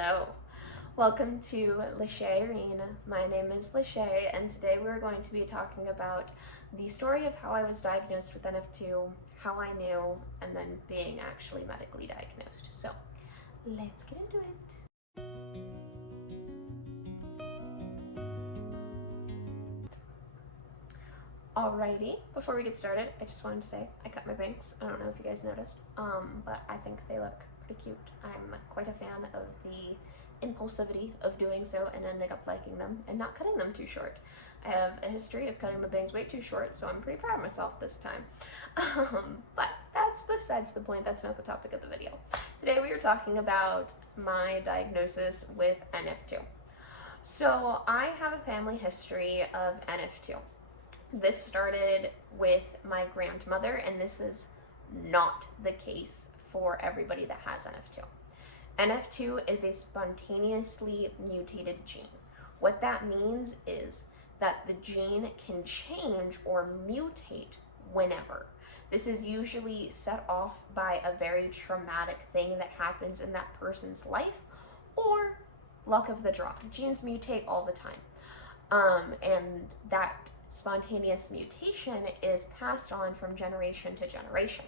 Hello. Welcome to Lachey Irene. My name is Lachey, and today we're going to be talking about the story of how I was diagnosed with NF2, how I knew, and then being actually medically diagnosed. So, let's get into it. Alrighty, before we get started, I just wanted to say I cut my bangs. I don't know if you guys noticed, but I think they look pretty cute. I'm quite a fan of the impulsivity of doing so and ending up liking them and not cutting them too short. I have a history of cutting my bangs way too short, so I'm pretty proud of myself this time. But that's besides the point. That's not the topic of the video. Today we are talking about my diagnosis with NF2. So I have a family history of NF2. This started with my grandmother, and this is not the case for everybody that has NF2. NF2 is a spontaneously mutated gene. What that means is that the gene can change or mutate whenever. This is usually set off by a very traumatic thing that happens in that person's life, or luck of the draw. Genes mutate all the time, and that spontaneous mutation is passed on from generation to generation,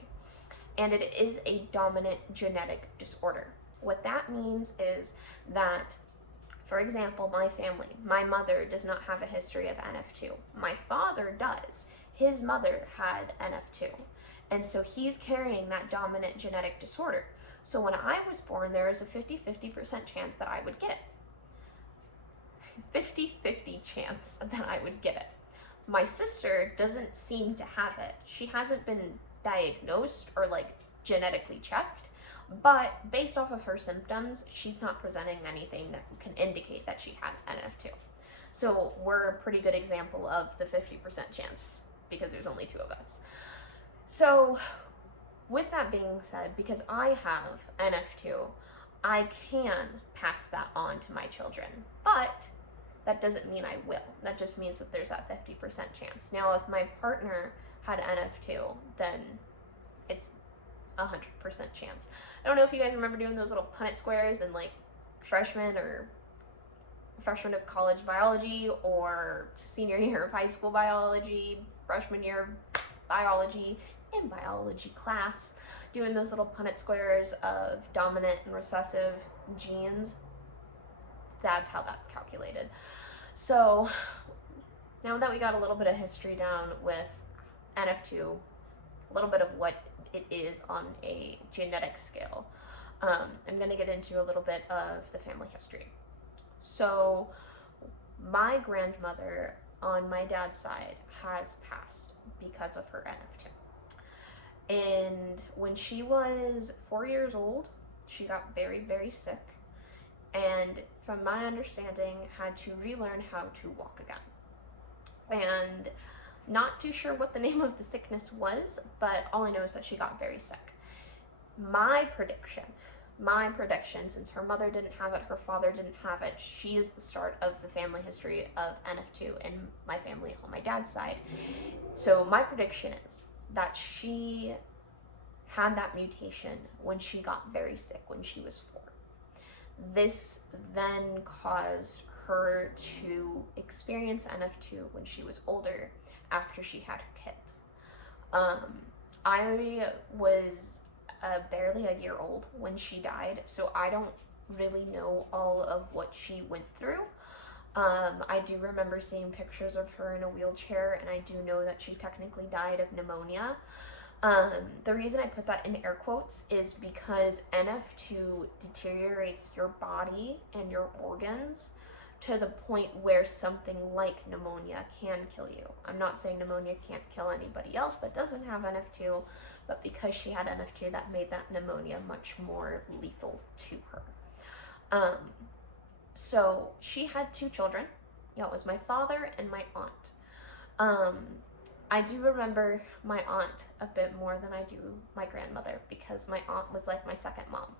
and it is a dominant genetic disorder. What that means is that, for example, my family, my mother does not have a history of NF2. My father does. His mother had NF2, and so he's carrying that dominant genetic disorder. So when I was born, there was a 50-50% chance that I would get it. 50-50 chance that I would get it. My sister doesn't seem to have it. She hasn't been diagnosed or genetically checked, but based off of her symptoms, she's not presenting anything that can indicate that she has NF2. So we're a pretty good example of the 50% chance because there's only two of us. So with that being said, because I have NF2, I can pass that on to my children, but that doesn't mean I will. That just means that there's that 50% chance. Now, if my partner had NF2, then it's 100% chance. I don't know if you guys remember doing those little Punnett squares in freshman of college biology, or senior year of high school biology, freshman year biology, in biology class, doing those little Punnett squares of dominant and recessive genes. That's how that's calculated. So now that we got a little bit of history down with NF2, a little bit of what it is on a genetic scale, I'm going to get into a little bit of the family history. So my grandmother on my dad's side has passed because of her NF2. And when she was 4 years old, she got very, very sick, and from my understanding, had to relearn how to walk again. And not too sure what the name of the sickness was, but all I know is that she got very sick. My prediction, since her mother didn't have it, her father didn't have it, she is the start of the family history of NF2 in my family on my dad's side. So my prediction is that she had that mutation when she got very sick, when she was 4. This then caused her to experience NF2 when she was older, after she had her kids. I was barely a year old when she died, so I don't really know all of what she went through. I do remember seeing pictures of her in a wheelchair, and I do know that she technically died of pneumonia. The reason I put that in air quotes is because NF2 deteriorates your body and your organs to the point where something like pneumonia can kill you. I'm not saying pneumonia can't kill anybody else that doesn't have NF2, but because she had NF2, that made that pneumonia much more lethal to her. So she had 2 children. It was my father and my aunt. I do remember my aunt a bit more than I do my grandmother, because my aunt was like my second mom.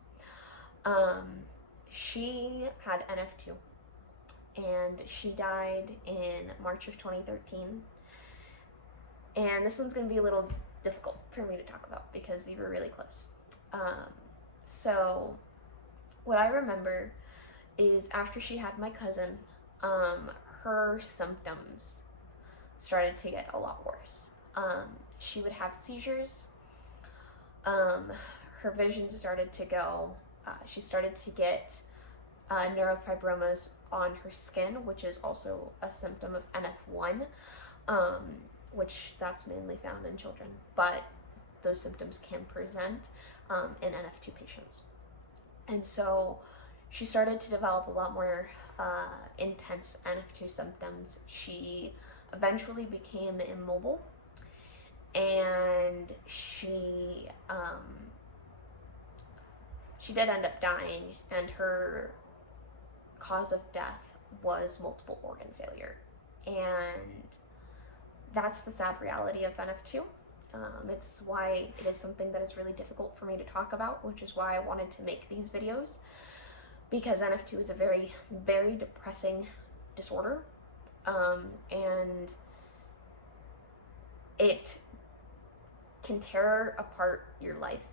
She had NF2, and she died in March of 2013. And this one's going to be a little difficult for me to talk about because we were really close. So what I remember is after she had my cousin, her symptoms started to get a lot worse. She would have seizures. Her vision started to go. She started to get neurofibromas on her skin, which is also a symptom of NF1, which that's mainly found in children, but those symptoms can present in NF2 patients. And so she started to develop a lot more intense NF2 symptoms. She eventually became immobile, and she did end up dying, and her cause of death was multiple organ failure. And that's the sad reality of NF2. It's why it is something that is really difficult for me to talk about, which is why I wanted to make these videos, because NF2 is a very, very depressing disorder, and it can tear apart your life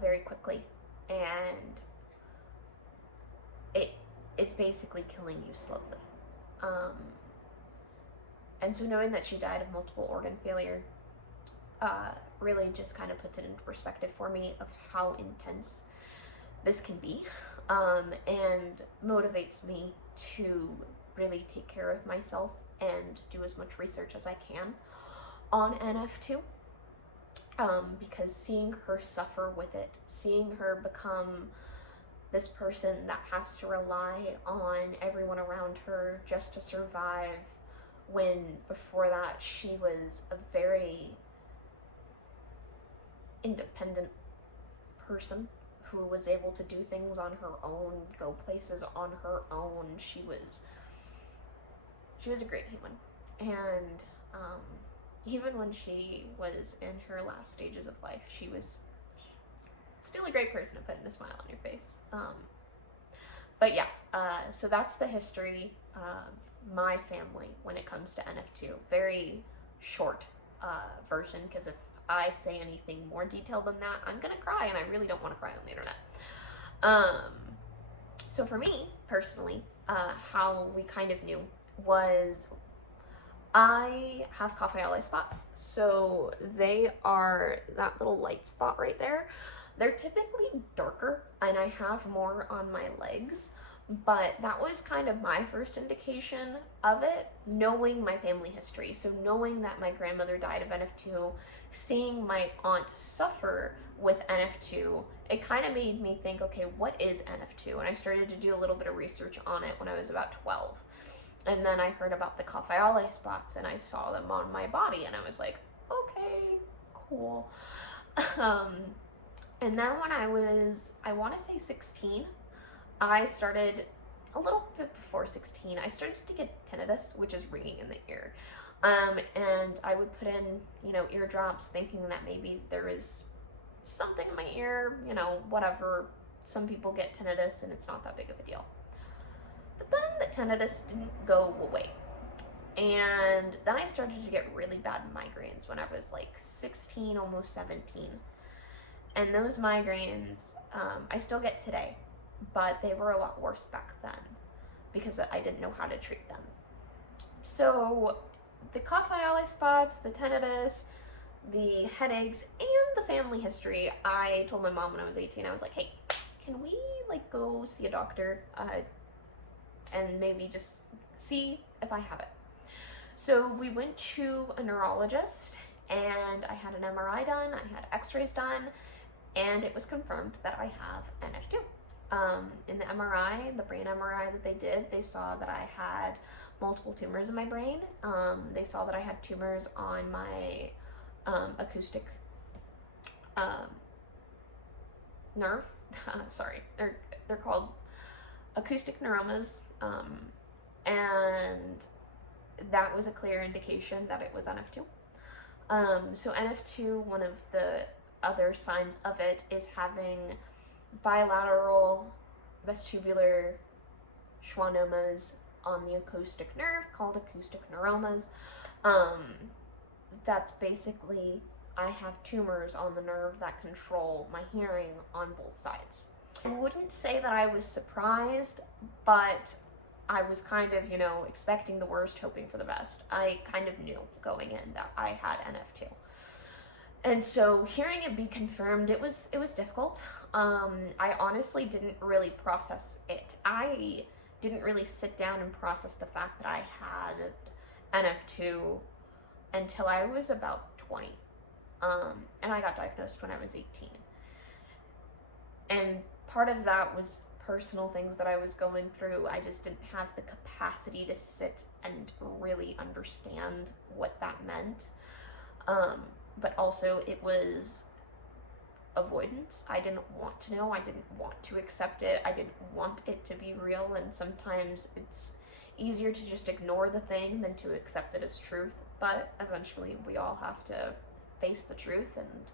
very quickly, and it is basically killing you slowly. And so knowing that she died of multiple organ failure really just kind of puts it into perspective for me of how intense this can be, and motivates me to really take care of myself and do as much research as I can on NF2, because seeing her suffer with it, seeing her become this person that has to rely on everyone around her just to survive, when before that she was a very independent person who was able to do things on her own, go places on her own. She was a great human. And even when she was in her last stages of life, she was still a great person at putting a smile on your face. But yeah, so that's the history of my family when it comes to NF2. Very short version, because if I say anything more detailed than that, I'm gonna cry, and I really don't want to cry on the internet. So for me, personally, how we kind of knew was, I have coffee eye spots, so they are that little light spot right there. They're typically darker, and I have more on my legs, but that was kind of my first indication of it, knowing my family history. So knowing that my grandmother died of NF2, seeing my aunt suffer with NF2, it kind of made me think, okay, what is NF2? And I started to do a little bit of research on it when I was about 12. And then I heard about the coffee eye spots, and I saw them on my body, and I was like, okay, cool. And then when I was, I want to say 16, I started, a little bit before 16, I started to get tinnitus, which is ringing in the ear. And I would put in, eardrops, thinking that maybe there is something in my ear, whatever. Some people get tinnitus, and it's not that big of a deal. But then the tinnitus didn't go away. And then I started to get really bad migraines when I was like 16, almost 17. And those migraines, I still get today, but they were a lot worse back then because I didn't know how to treat them. So the coffee eye spots, the tinnitus, the headaches, and the family history, I told my mom when I was 18, I was like, hey, can we go see a doctor and maybe just see if I have it? So we went to a neurologist, and I had an MRI done, I had x-rays done, and it was confirmed that I have NF2. In the MRI, the brain MRI that they did, they saw that I had multiple tumors in my brain. They saw that I had tumors on my acoustic nerve. Sorry, they're called acoustic neuromas, and that was a clear indication that it was NF2. So NF2, one of the other signs of it is having bilateral vestibular schwannomas on the acoustic nerve, called acoustic neuromas. That's basically, I have tumors on the nerve that control my hearing on both sides. I wouldn't say that I was surprised, but I was kind of, you know, expecting the worst, hoping for the best. I kind of knew going in that I had NF2. And so hearing it be confirmed, it was difficult. I honestly didn't really process it. I didn't really sit down and process the fact that I had NF2 until I was about 20. And I got diagnosed when I was 18. And part of that was personal things that I was going through. I just didn't have the capacity to sit and really understand what that meant. But also it was avoidance. I didn't want to know. I didn't want to accept it. I didn't want it to be real, and sometimes it's easier to just ignore the thing than to accept it as truth. But eventually we all have to face the truth, and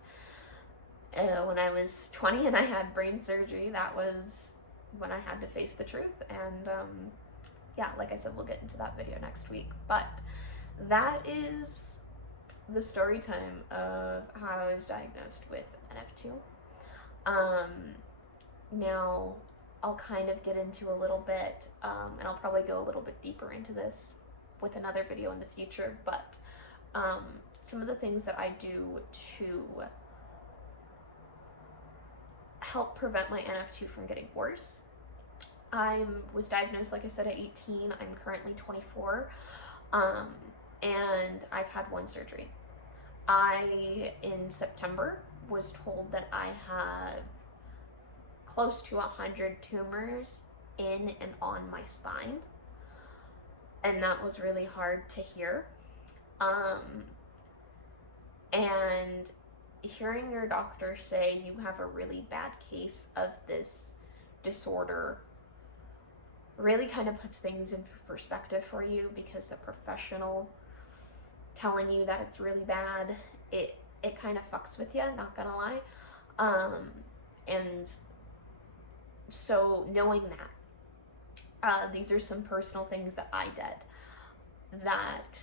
when I was 20 and I had brain surgery, that was when I had to face the truth. And yeah, like I said, we'll get into that video next week. But that is the story time of how I was diagnosed with NF2. Now I'll kind of get into a little bit, and I'll probably go a little bit deeper into this with another video in the future, but some of the things that I do to help prevent my NF2 from getting worse. I was diagnosed, like I said, at 18. I'm currently 24, and I've had one surgery. In September, was told that I had close to 100 tumors in and on my spine, and that was really hard to hear. And hearing your doctor say you have a really bad case of this disorder really kind of puts things into perspective for you, because a professional telling you that it's really bad, it kind of fucks with you, not gonna lie. And so knowing that, these are some personal things that I did that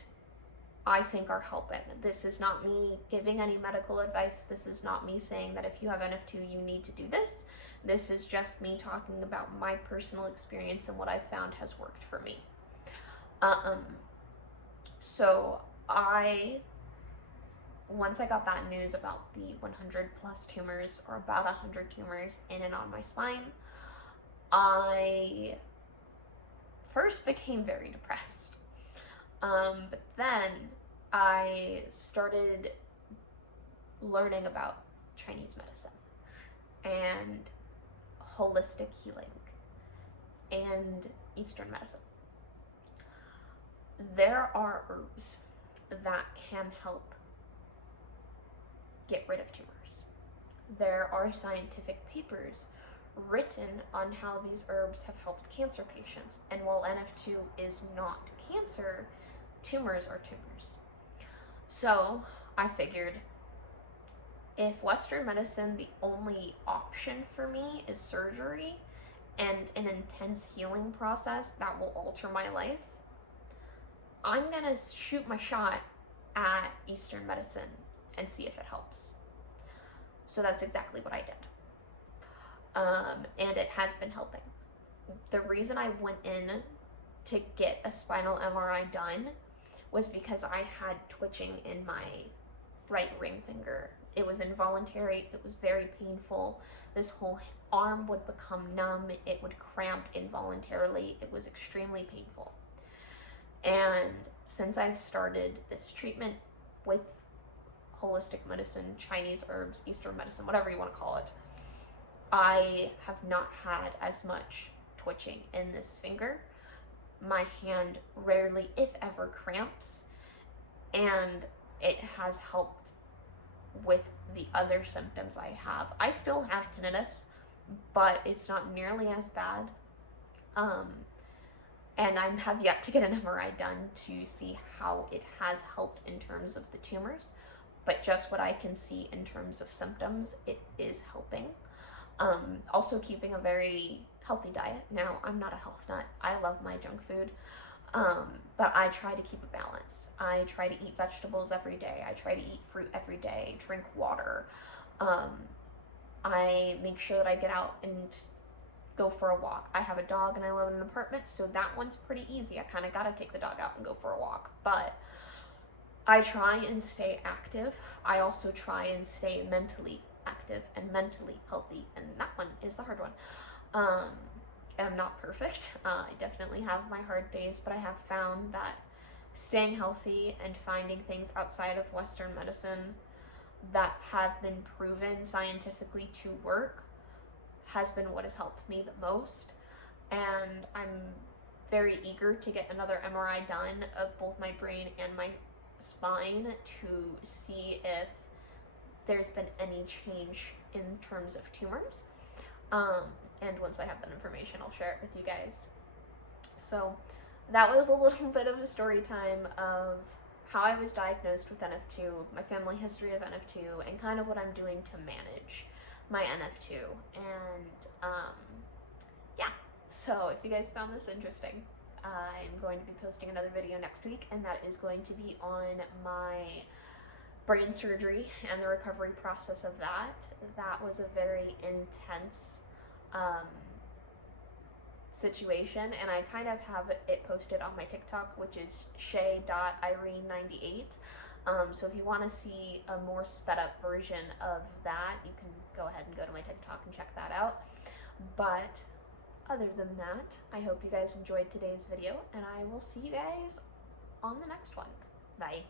I think are helping. This is not me giving any medical advice. This is not me saying that if you have NF2, you need to do this. This is just me talking about my personal experience and what I found has worked for me. So once I got that news about the 100 plus tumors, or about 100 tumors in and on my spine, I first became very depressed. But then I started learning about Chinese medicine and holistic healing and Eastern medicine. There are herbs that can help get rid of tumors. There are scientific papers written on how these herbs have helped cancer patients. And while NF2 is not cancer, tumors are tumors. So I figured, if Western medicine, the only option for me is surgery and an intense healing process that will alter my life, I'm gonna shoot my shot at Eastern medicine and see if it helps. So that's exactly what I did. And it has been helping. The reason I went in to get a spinal MRI done was because I had twitching in my right ring finger. It was involuntary, it was very painful. This whole arm would become numb, it would cramp involuntarily, it was extremely painful. And since I've started this treatment with holistic medicine, Chinese herbs, Eastern medicine, whatever you want to call it, I have not had as much twitching in this finger. My hand rarely, if ever, cramps, and it has helped with the other symptoms I have. I still have tinnitus, but it's not nearly as bad. And I have yet to get an MRI done to see how it has helped in terms of the tumors, but just what I can see in terms of symptoms, it is helping. Also keeping a very healthy diet. Now, I'm not a health nut. I love my junk food, but I try to keep a balance. I try to eat vegetables every day. I try to eat fruit every day, drink water. I make sure that I get out and go for a walk. I have a dog and I live in an apartment, so that one's pretty easy. I kind of gotta take the dog out and go for a walk, but I try and stay active. I also try and stay mentally active and mentally healthy, and that one is the hard one. I'm not perfect. I definitely have my hard days, but I have found that staying healthy and finding things outside of Western medicine that have been proven scientifically to work has been what has helped me the most. And I'm very eager to get another MRI done of both my brain and my spine to see if there's been any change in terms of tumors. And once I have that information, I'll share it with you guys. So that was a little bit of a story time of how I was diagnosed with NF2, my family history of NF2, and kind of what I'm doing to manage my NF2. And yeah, so if you guys found this interesting, I'm going to be posting another video next week, and that is going to be on my brain surgery and the recovery process of that. That was a very intense situation, and I kind of have it posted on my TikTok, which is shay.irene98. So if you want to see a more sped up version of that, you can go ahead and go to my TikTok and check that out. But other than that, I hope you guys enjoyed today's video, and I will see you guys on the next one. Bye.